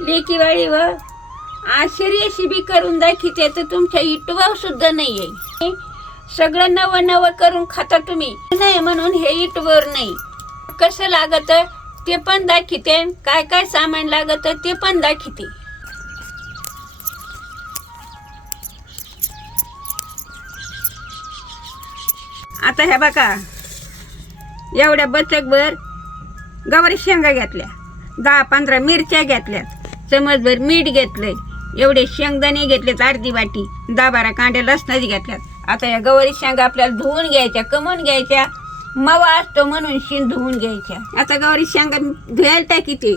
लेकीवाळी व आश्चर्य शिबी करून दाखिते तर तुमच्या इटवा सुद्धा नाही आहे सगळं नवं नवं करून खाता तुम्ही. नाही म्हणून हे इटवर नाही. कसं लागत ते पण दाखिते काय काय सामान लागत ते पण दाखिते आता हे बघा एवढ्या बचकभर गवारी शेंगा घेतल्या दहा पंधरा मिरच्या घेतल्यात. चमचभर मीठ घेतलंय. एवढे शेंगदाणे घेतलेत अर्धी वाटी. दहा बारा कांड्या लसणाची घेतल्यात. आता या गवारी शेंगा आपल्याला धुवून घ्यायच्या कमवून घ्यायच्या. मवा असतो म्हणून शिन धुवून घ्यायच्या. आता गवारी शेंगा धुयाल टाकी ते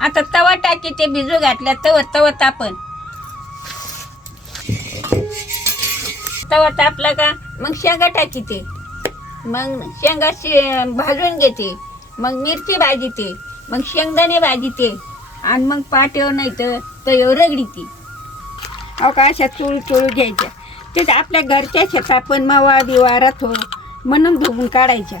आता तवा टाकी ते भिजू घातल्या तव तवा तापण तवा तापला का? मग शेंगा टाकी ते मग शेंगा शे भाजून घेते. मग मिरची भाजीते. मग शेंगदाणे भाजीते. आणि मग पाट्यावर नाही तर तयो रगडीती. अहो का अशा चुळू चुळू घ्यायच्या? ते आपल्या घरच्या शेतात पण मावा बिवा रथो म्हणून धुवून काढायच्या.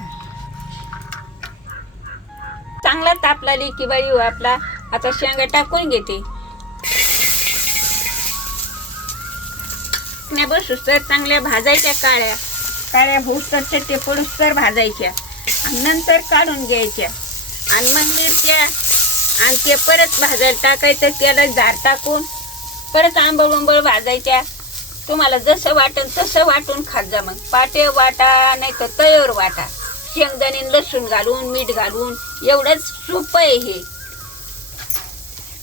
चांगला तापला की बाई हो आपला. आता शेंगा टाकून घेते. नाही सर तर चांगल्या भाजायच्या काळ्या. काळ्या होऊस ते पडूस तर भाजायच्या. आणि नंतर काढून घ्यायच्या. आणि मग मिरच्या आणि ते परत भाजायला टाकायचं त्याला झाड टाकून परत आंबळ उंबळ भाजायच्या. तुम्हाला जसं वाटेल तसं वाटून खात जा मग. पाटे वाटा नाही तर तयार वाटा. शेंगदाणे लसूण घालून मीठ घालून एवढंच सोपं आहे हे.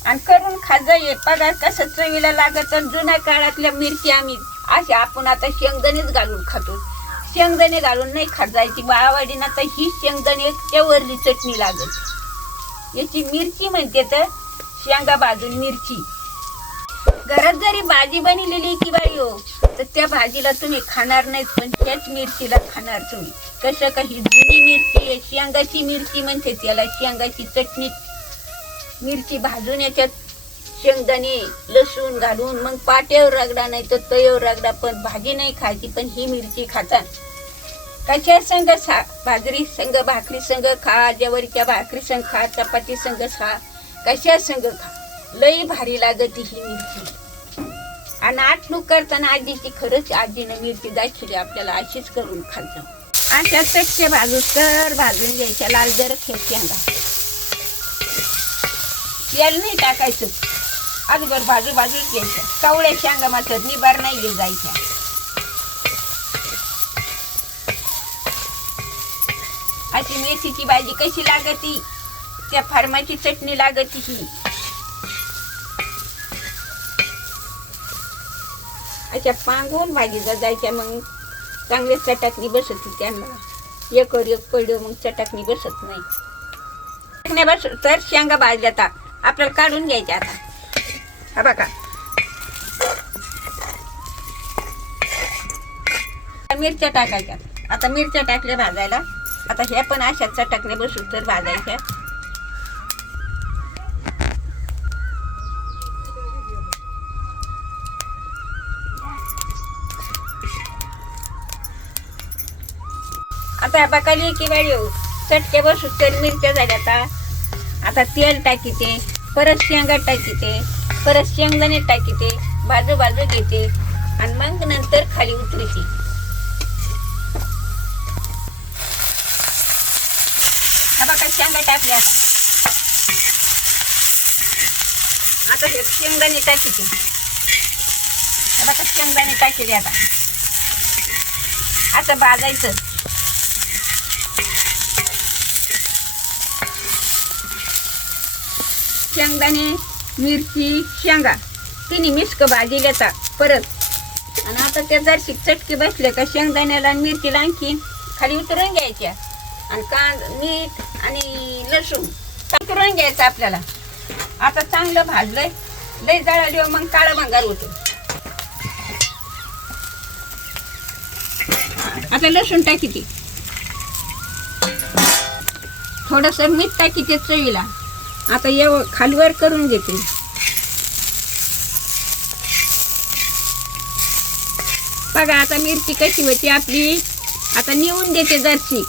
आणि करून खात जाईल पगार कसं चवीला लागत तर जुन्या काळातल्या मिरची आम्ही अशा आपण आता शेंगदाणेच घालून खातो. शेंगदाणे घालून नाही खात जायची. बाळावाडीनं तर ही शेंगदाणे वरली चटणी लागत याची मिरची म्हणते तर शेंगा भाजून मिरची. घरात जरी भाजी बनलेली की बाई हो तर त्या भाजीला तुम्ही खाणार नाहीत पण त्याच मिरचीला खाणार तुम्ही. कसं का ही जुनी मिरची आहे शेंगाची मिरची म्हणते त्याला शेंगाची चटणी. मिरची भाजून याच्यात शेंगदाणे लसूण घालून मग पाट्यावर रगडा नाही तर तयावर रगडा पण भाजी नाही खायची पण ही मिरची खाता कशा संग खा भाजरी संग भाकरी संग खा जवळच्या भाकरी संघ खा चपाती संग खा कशा संग खा. लई भारी लागत ही मिरची. आणि आठणूक करताना आजीची खरंच आजीनं मिरची दाखवली आपल्याला अशीच करून खात जाऊ अशा चटके भाजू तर भाजून घ्यायच्या लाल जर शेंगा तेल नाही टाकायचं. अगोदर बाजू बाजूच घ्यायच्या. कावळ्या शेंगा मात्र निबार नाही घे जायच्या. अशी मेथीची भाजी कशी लागती? त्या फार्माची चटणी लागती ही. अशा पांगून भाजी जायच्या मग चांगले चटकणी बसत त्यांना. एक वर एक पडलं मग चटकणी बसत नाही. चटण्या बस तर शेंगा भाजल्या आता आपल्याला काढून घ्यायच्या आता. हा बघा. मिरच्या टाकायच्या. आता मिरच्या टाकल्या भाजायला. आता हे पण अशा चटकण्या बसून तर भाजायच्या. आता ह्या की वेळ येऊ. चटके बसू तर मिरच्या झाल्या आता. आता तेल टाकीते परत शेंगा टाकीते परत शेंगदाणे टाकीते बाजू बाजू घेते आणि मग नंतर खाली उतरते. बघा शेंगा टाकल्या. आता हे शेंगदाणे टाकीते. हा बघा शेंगदाणे टाकले आता. आता भाजायचं. शेंगदाणे मिरची शेंगा. तिन्ही मिश्क भाजी घेतात परत. आणि आता त्या जरशी चटके बसले का शेंगदाण्याला आणि मिरचीला आणखी खाली उतरून घ्यायच्या. आणि कांद मीठ आणि लसूण उतरून घ्यायचं आपल्याला. आता चांगलं भाजलंय. लय जळाली हो, मग काळा भंगार होतो. आता लसूण टाकी ती. थोडस मीठ टाकी ते चवीला. आता येव खालीवर करून घेते बघा आता मिरची कशी होती आपली? आता निवून देते जरशी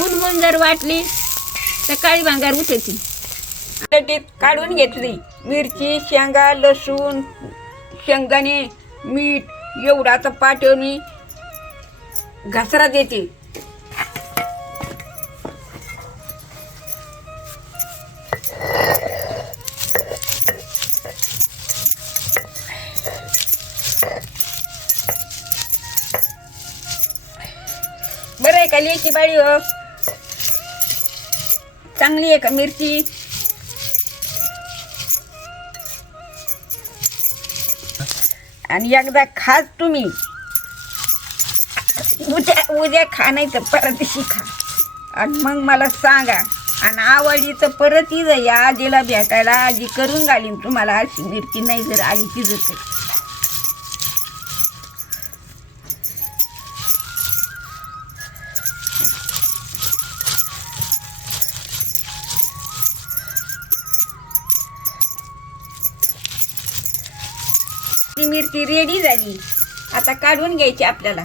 ऊन जर वाटली तर काळी भांगार उठती. काढून घेतली. मिरची शेंगा लसूण शेंगदाणे मीठ एवढा आता पाठवून घसरा देते. आहे का लेची बाळी हो? चांगली आहे का मिरची? आणि एकदा खास तुम्ही. उद्या उद्या खा नाही तर परत खा आणि मग मला सांगा. आणि आवडली तर परत ये या आजीला भेटायला. आजी करून घालीन तुम्हाला अशी मिरची नाही जर आली तिथं तर ती मिरची रेडी झाली. आता काढून घ्यायची आपल्याला.